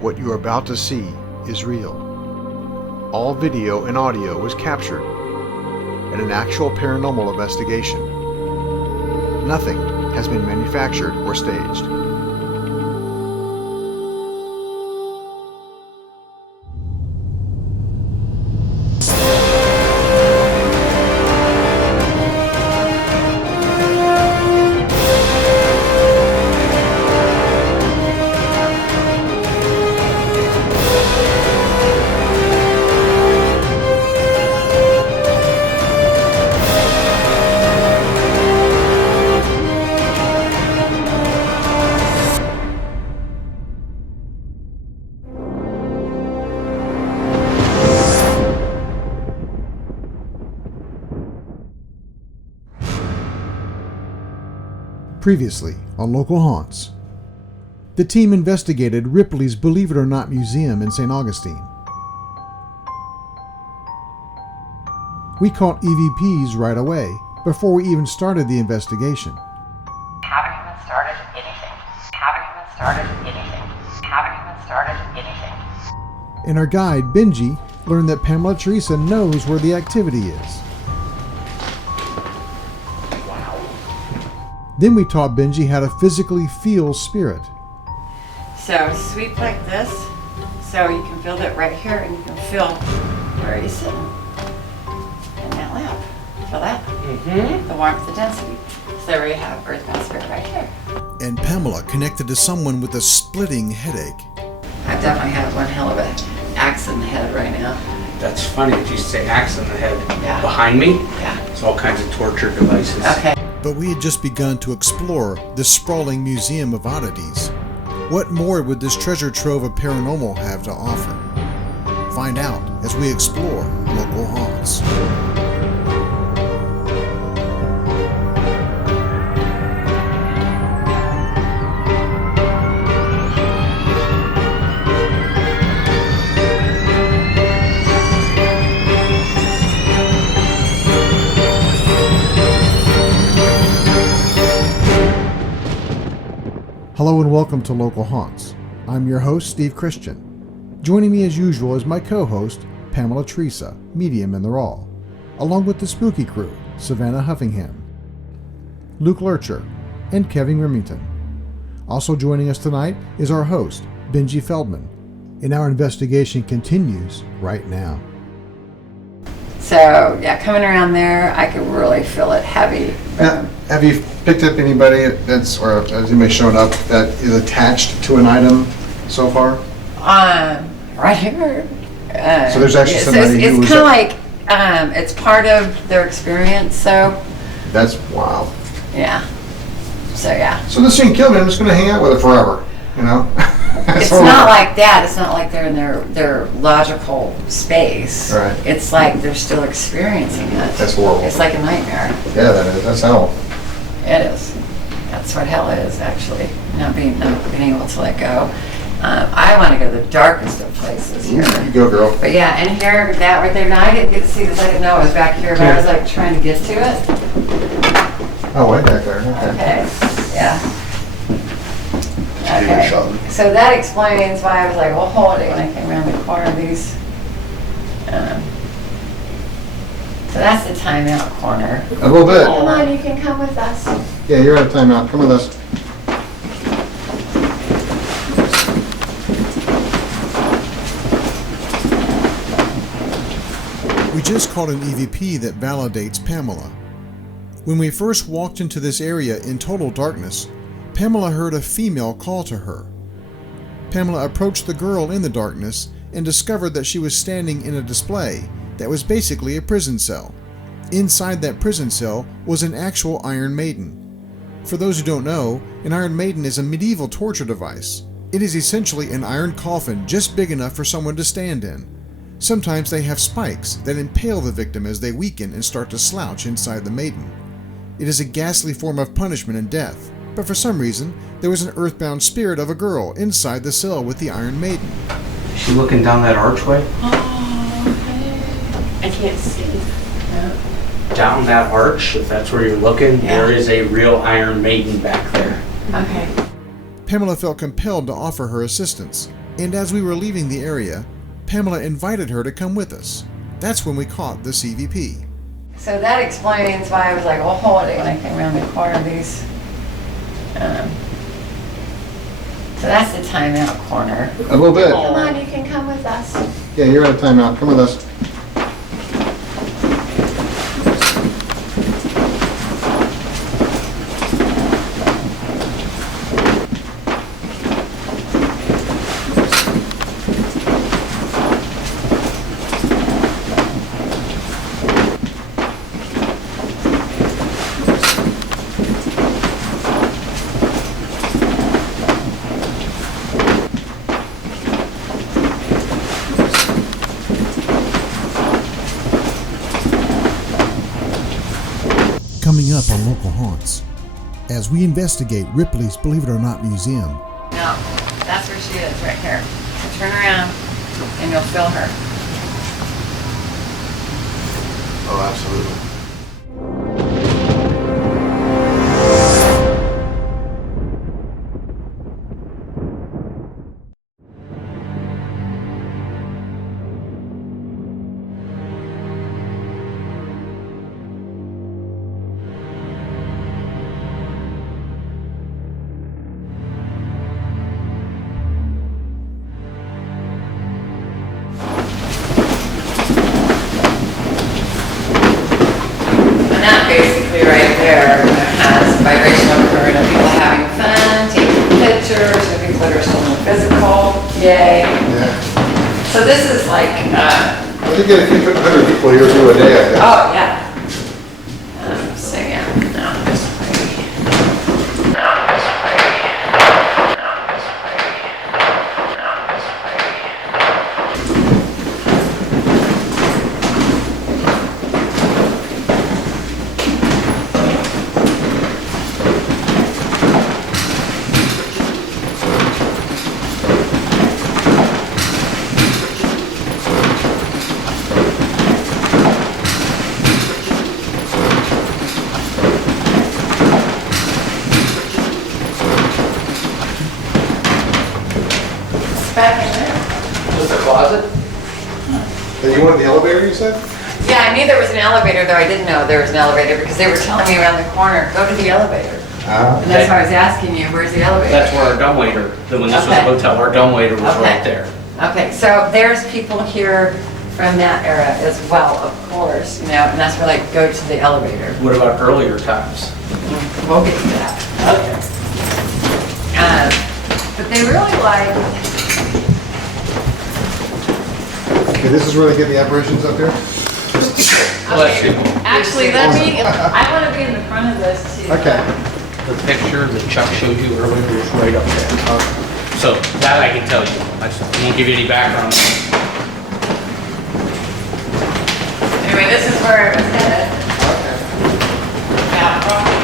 What you are about to see is real. All video and audio was captured in an actual paranormal investigation. Nothing has been manufactured or staged. Previously on Local Haunts, the team investigated Ripley's Believe It or Not museum in St. Augustine. We caught EVPs right away before we even started the investigation. Haven't even started anything. And our guide, Benji, learned that Pamela Theresa knows where the activity is. Then we taught Benji how to physically feel spirit. So sweep like this, so you can feel it right here, and you can feel where he's sitting in that lamp. Feel that? Mm-hmm. The warmth, the density. So there we have earthbound spirit right here. And Pamela connected to someone with a splitting headache. I've definitely had one hell of an axe in the head right now. That's funny that you say axe in the head. Yeah. Behind me? Yeah. It's all kinds of torture devices. Okay. But we had just begun to explore this sprawling museum of oddities. What more would this treasure trove of paranormal have to offer? Find out as we explore Local Haunts. Hello and welcome to Local Haunts. I'm your host, Steve Christian. Joining me as usual is my co-host, Pamela Theresa, Medium in the Raw, along with the spooky crew, Savannah Huffingham, Luke Lurcher, and Kevin Remington. Also joining us tonight is our host, Benji Feldman, and our investigation continues right now. So yeah, coming around there, I could really feel it heavy. Now, have you picked up anybody that's, or has anybody shown up that is attached to an item so far? Right here. So there's actually somebody who it's kind of like it's part of their experience. So that's wow. Yeah. So yeah. So this thing killed me. I'm just going to hang out with it forever. You know. It's not like that. It's not like they're in their logical space. Right. It's like they're still experiencing it. That's horrible. It's like a nightmare. Yeah, that is. That's hell. It is. That's what hell is, actually. Not being able to let go. I want to go to the darkest of places here. You go, girl. But yeah, and here, that right there. Now I didn't get to see this. I didn't know it was back here, but I was like trying to get to it. Oh, way back there. Okay. Yeah. Okay. So that explains why I was like, well, hold it when I came around the corner of these. So that's the timeout corner. A little bit. Come on, you can come with us. Yeah, you're out of timeout. Come with us. We just caught an EVP that validates Pamela. When we first walked into this area in total darkness, Pamela heard a female call to her. Pamela approached the girl in the darkness and discovered that she was standing in a display that was basically a prison cell. Inside that prison cell was an actual Iron Maiden. For those who don't know, an Iron Maiden is a medieval torture device. It is essentially an iron coffin just big enough for someone to stand in. Sometimes they have spikes that impale the victim as they weaken and start to slouch inside the maiden. It is a ghastly form of punishment and death, but for some reason, there was an earthbound spirit of a girl inside the cell with the Iron Maiden. Is she looking down that archway? Oh, okay. I can't see. No. Down that arch, if that's where you're looking, there is a real Iron Maiden back there. Okay. Pamela felt compelled to offer her assistance. And as we were leaving the area, Pamela invited her to come with us. That's when we caught the CVP. So that explains why I was like, oh, hold it when I came around the corner of these. So that's the timeout corner. A little bit. Come on, you can come with us. Yeah, you're out of timeout. Come with us. Coming up on Local Haunts, as we investigate Ripley's Believe It or Not Museum. No, that's where she is, right here. So turn around and you'll feel her. Oh, absolutely. Basically right there has vibrational current of people having fun, taking pictures, of people that are still in the physical. Yay. Yeah. So this is like, I think get a few hundred people here do a day, I guess. oh yeah. So yeah, no, it's pretty. No, it's pretty. No, it's pretty. No, it's pretty. Back in there. Just a closet? And you wanted the elevator, you said? Yeah, I knew there was an elevator, though I didn't know there was an elevator because they were telling me around the corner, go to the elevator. Ah. And that's why I was asking you, where's the elevator? That's where our dumbwaiter, when this was a Okay. hotel, our dumbwaiter was Okay. right there. Okay, so there's people here from that era as well, of course, you know, and that's where like go to the elevator. What about earlier times? We'll get to that. Okay. But they really like, Okay, this is where they get the apparitions up here? Bless you. actually, I want to be in the front of this too. Okay. The picture that Chuck showed you earlier was right up there. So that I can tell you. I just won't give you any background. Anyway, this is where it was headed. Yeah, probably.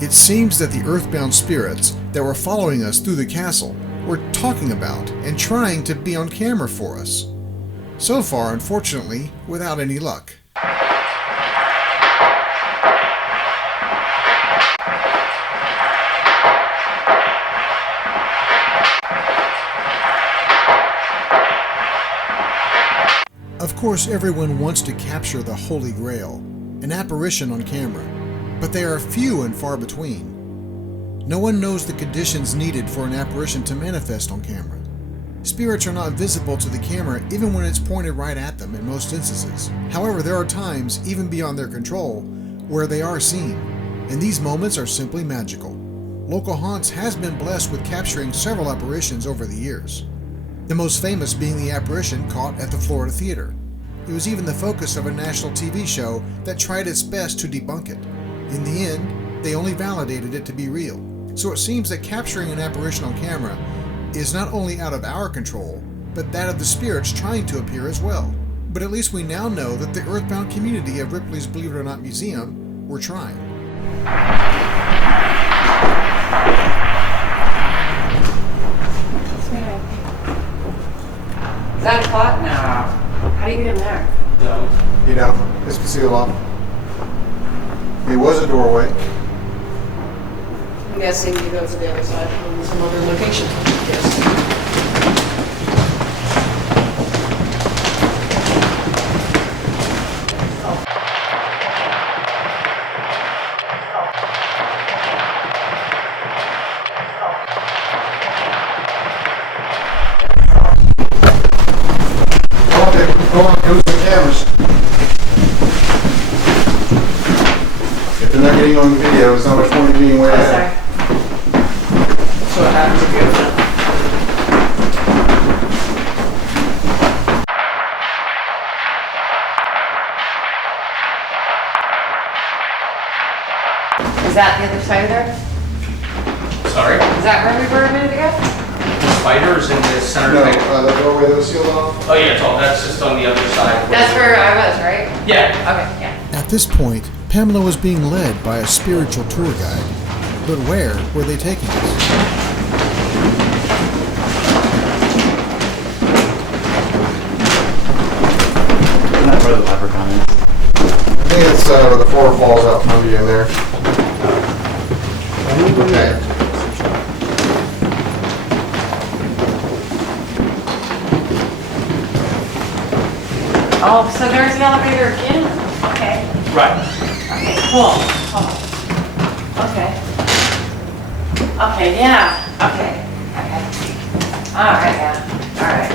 It seems that the earthbound spirits that were following us through the castle were talking about and trying to be on camera for us. So far, unfortunately, without any luck. Of course, everyone wants to capture the Holy Grail, an apparition on camera, but they are few and far between. No one knows the conditions needed for an apparition to manifest on camera. Spirits are not visible to the camera even when it's pointed right at them in most instances. However, there are times, even beyond their control, where they are seen, and these moments are simply magical. Local Haunts has been blessed with capturing several apparitions over the years, the most famous being the apparition caught at the Florida Theater. It was even the focus of a national TV show that tried its best to debunk it. In the end, they only validated it to be real. So it seems that capturing an apparition on camera is not only out of our control, but that of the spirits trying to appear as well. But at least we now know that the earthbound community of Ripley's Believe It or Not Museum were trying. Is that a clock? No. How do you get in there? No. You know, it's concealed off. It was a doorway. I'm guessing you go to the other side from some other location. Yes. Go on, go to the cameras. If they're not getting on video, it's not much point in being way ahead. That's what happens if you have that. Is that the other side of there? Sorry? Is that where we were a minute ago? Spiders in the center. No, the doorway that was sealed off. Oh yeah, that's just on the other side. That's where I was, right? Yeah. Okay, yeah. At this point, Pamela was being led by a spiritual tour guide. But where were they taking us? Isn't that where the leprechaun is? I think it's where the floor falls out from under you in there. Okay. Oh, so there's the elevator again? Okay. Right. Okay, cool. Okay. Okay, yeah. Okay. Okay. All right, yeah. All right.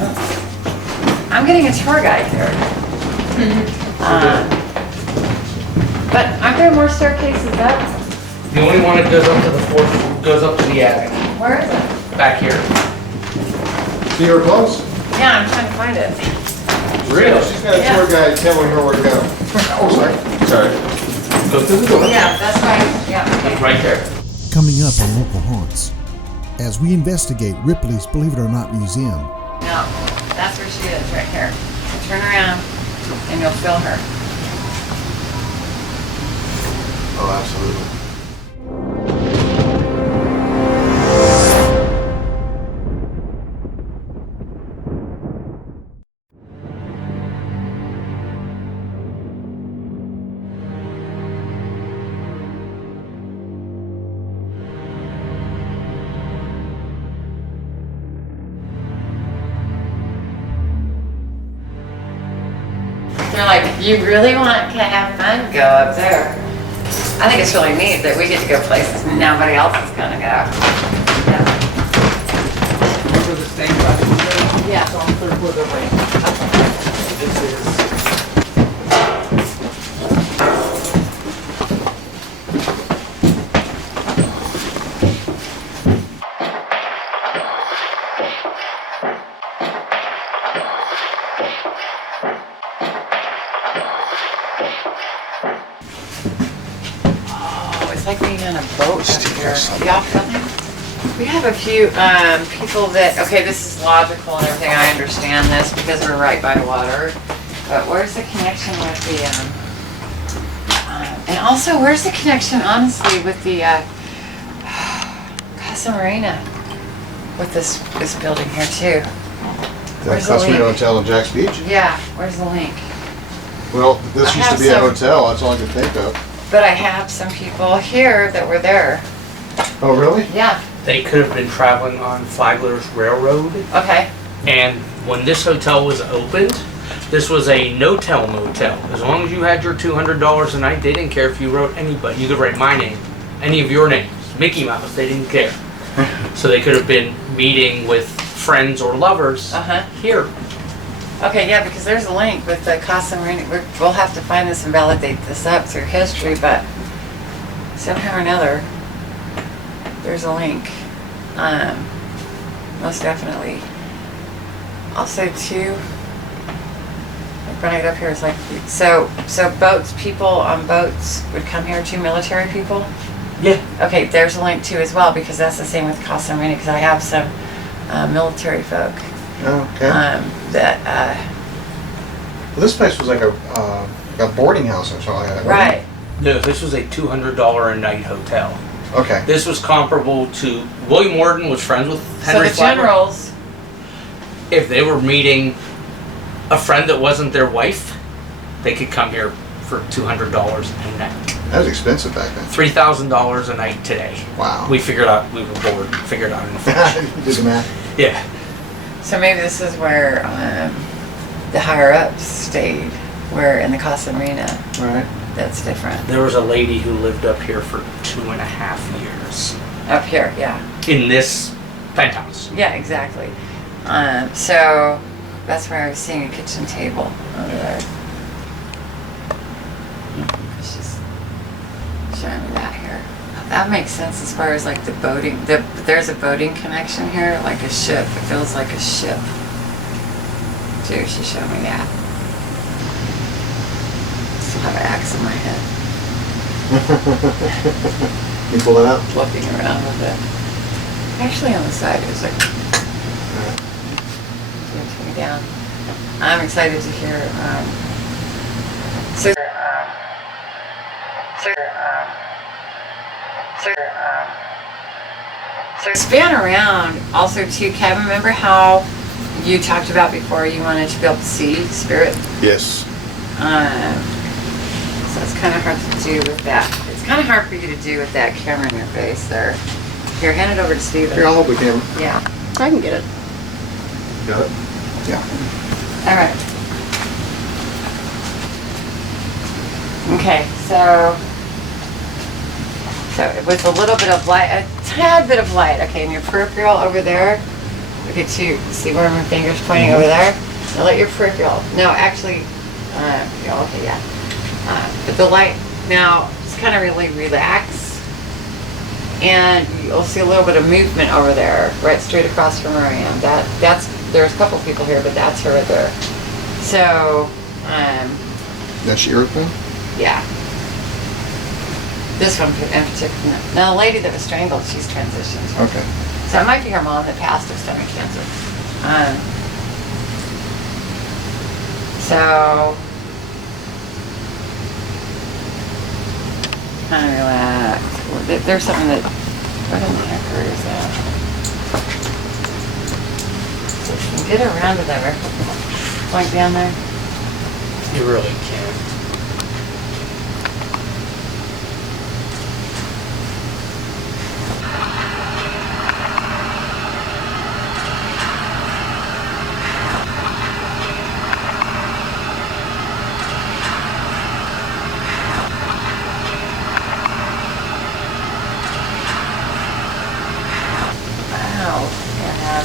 Okay. I'm getting a tour guide here. But aren't there more staircases up? The only one that goes up to the fourth, goes up to the attic. Where is it? Back here. See her close? Yeah, I'm trying to find it. Really? She's got a tour guide telling her where to go. Oh, sorry. Sorry. Go through the door. Yeah, that's right. Yeah, okay. Right there. Coming up on Local Haunts, as we investigate Ripley's Believe It or Not Museum. No, that's where she is, right here. Turn around and you'll feel her. Oh, absolutely. They're like, you really want to have fun? Go up there. I think it's really neat that we get to go places nobody else is going to go. Yeah. Remember the same question? Yeah. It's on third floor right. This is. Oh, it's like being on a boat up here. Y'all feeling? We have a few people that, okay, this is logical and everything, I understand this because we're right by water, but where's the connection with the, and also where's the connection, honestly, with the Casa Marina, with this building here too? That Customary Hotel in Jack's Beach? Yeah, where's the link? Well, this I used to have be a some- hotel, that's all I could think of. But I have some people here that were there. Oh, really? Yeah, They could have been traveling on Flagler's Railroad. okay. And when this hotel was opened, this was a no-tell motel. As long as you had your $200 a night, they didn't care if you wrote anybody. You could write my name, any of your names, Mickey Mouse, they didn't care. So they could have been meeting with friends or lovers Uh-huh. here. Okay, yeah, because there's a link with the Casa Marina. We'll have to find this and validate this up through history, but somehow or another, there's a link. Most definitely. Also, too, when I get up here, it's like, so boats, people on boats would come here, too, military people? Yeah. Okay, there's a link too as well, because that's the same with Casa Marina, because I have some military folk Oh, okay. that, Well, this place was like a boarding house or something like that. wasn't right. No, this was a $200 a night hotel. it? Okay. This was comparable to William Warden was friends with So Henry the Flagler. generals, If they were meeting a friend that wasn't their wife, they could come here for $200 a night. That was expensive back then. $3,000 a night today. Wow. We figured out, we were bored, figured out inflation. Did the math. Yeah. so maybe this is where the higher ups stayed, where in the Casa Marina, All right. that's different. There was a lady who lived up here for 2.5 years. Up here, yeah. In this penthouse. Yeah, exactly. So that's where I was seeing a kitchen table over there. She's showing me that here. That makes sense as far as like the boating. There's a boating connection here, like a ship. It feels like a ship. Too, she showed me that. Still have an axe in my head. You pull it out? Flipping around with it. Actually on the side, it was like me down. I'm excited to hear so span around also too, Kevin, remember how you talked about before you wanted to be able to see spirit? Yes. So it's kind of hard to do with that. It's kind of hard for you to do with that camera in your face there. Here, hand it over to Steven. Here, I'll hold the camera. Yeah. I can get it. Got it? Yeah. All right. Okay, so with a little bit of light, a tad bit of light, okay, in your peripheral over there, look at you, see where my finger's pointing over there? Now let your peripheral, no, actually, okay, yeah. But the light, now, just kind of really relax, and you'll see a little bit of movement over there, right straight across from where I am. There's a couple people here, but that's her right there. So, That's your thing? yeah. This one in particular. Now, the lady that was strangled, she's transitioned. Okay. So it might be her mom that passed of stomach cancer. So, kind of relax. There's something that, what in the heck is that? So you can get around to that point down there. You really can't. Wow. Yeah.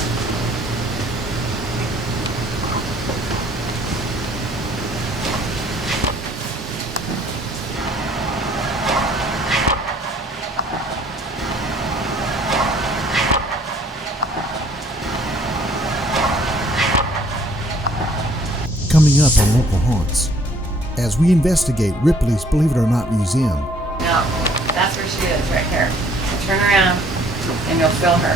Coming up on Local Haunts, as we investigate Ripley's Believe It or Not Museum. No, that's where she is, right here. So turn around and you'll feel her.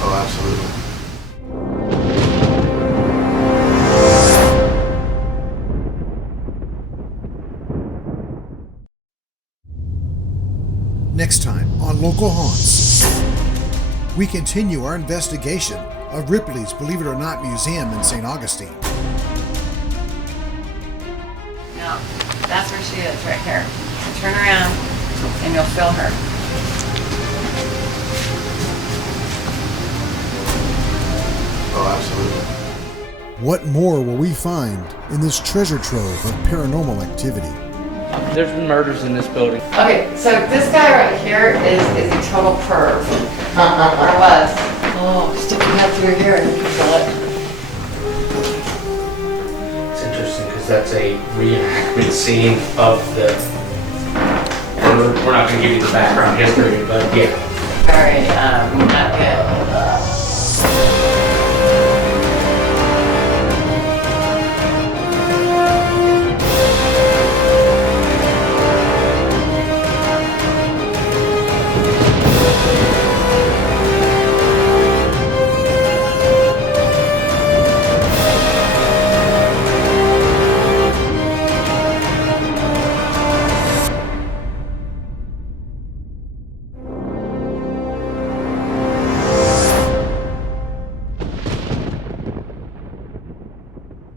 Oh, absolutely. Next time on Local Haunts, we continue our investigation of Ripley's Believe It or Not Museum in St. Augustine. No, that's where she is, right here. So turn around and you'll feel her. Oh, absolutely. What more will we find in this treasure trove of paranormal activity? There's been murders in this building. Okay, so this guy right here is a total perv. Or was. Oh, stick your head through here and you can feel it. It's interesting because that's a reenactment scene of the. We're not going to give you the background history, but yeah. Very,